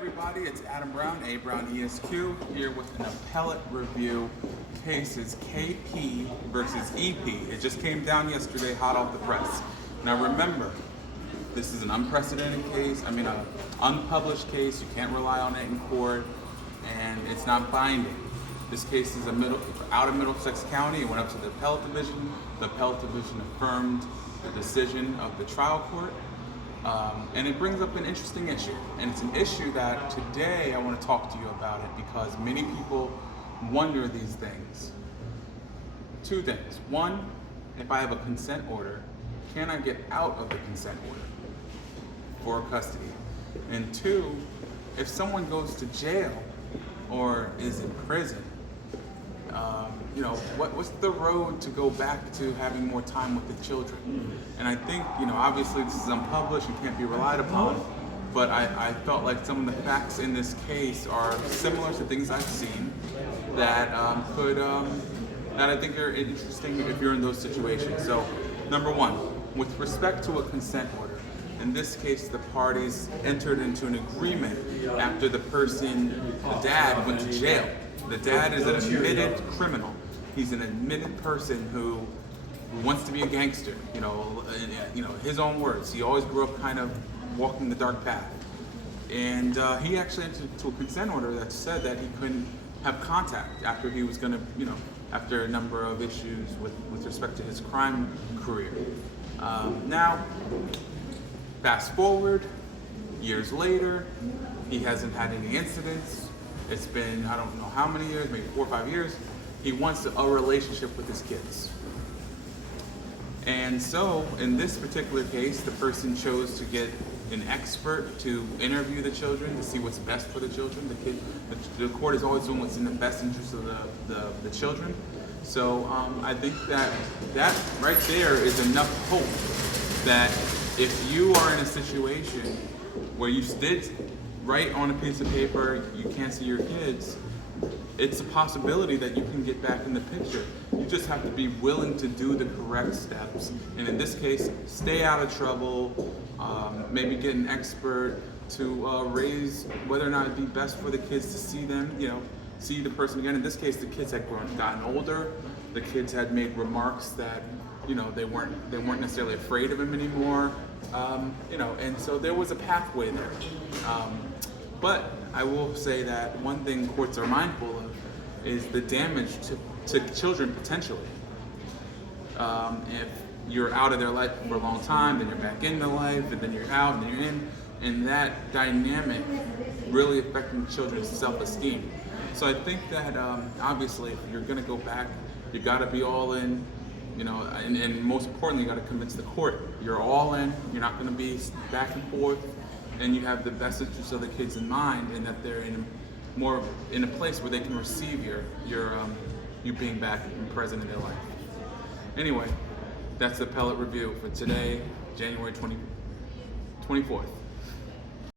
everybody, it's Adam Brown, A Brown ESQ, here with an appellate review. Case is KP versus EP. It just came down yesterday, hot off the press. Now remember, this is an unprecedented case, an unpublished case. You can't rely on it in court, and it's not binding. This case is out of Middlesex County. It went up to the appellate division. The appellate division affirmed the decision of the trial court. And it brings up an interesting issue. And it's an issue that today I want to talk to you about it because many people wonder these things. Two things. One, if I have a consent order, can I get out of the consent order for custody? And two, if someone goes to jail or is in prison, what's the road to go back to having more time with the children? And I think, obviously this is unpublished and can't be relied upon, but I felt like some of the facts in this case are similar to things I've seen that that I think are interesting if you're in those situations. So, number one, with respect to a consent order, in this case, the parties entered into an agreement after the dad went to jail. The dad is an admitted criminal. He's an admitted person who wants to be a gangster. His own words. He always grew up kind of walking the dark path. And he actually entered into a consent order that said that he couldn't have contact after he was going to, after a number of issues with respect to his crime career. Now, fast forward, years later, he hasn't had any incidents. It's been, I don't know how many years, maybe 4 or 5 years. He wants a relationship with his kids. And so, in this particular case, the person chose to get an expert to interview the children to see what's best for the children. The court is always doing what's in the best interest of the children. So I think that right there is enough hope that if you are in a situation where you did write on a piece of paper, you can't see your kids, it's a possibility that you can get back in the picture. You just have to be willing to do the correct steps. And in this case, stay out of trouble, maybe get an expert to raise whether or not it'd be best for the kids to see them, see the person again. In this case, the kids had gotten older. The kids had made remarks that, they weren't necessarily afraid of him anymore. And so there was a pathway there. But I will say that one thing courts are mindful of is the damage to children potentially. If you're out of their life for a long time, then you're back into life, and then you're out, and then you're in, and that dynamic really affecting children's self-esteem. So I think that obviously if you're gonna go back, you gotta be all in, and most importantly, you gotta convince the court you're all in, you're not gonna be back and forth, and you have the best interests of the kids in mind, and that they're in a place where they can receive you being back and present in their life. Anyway, that's the appellate review for today, January 24th.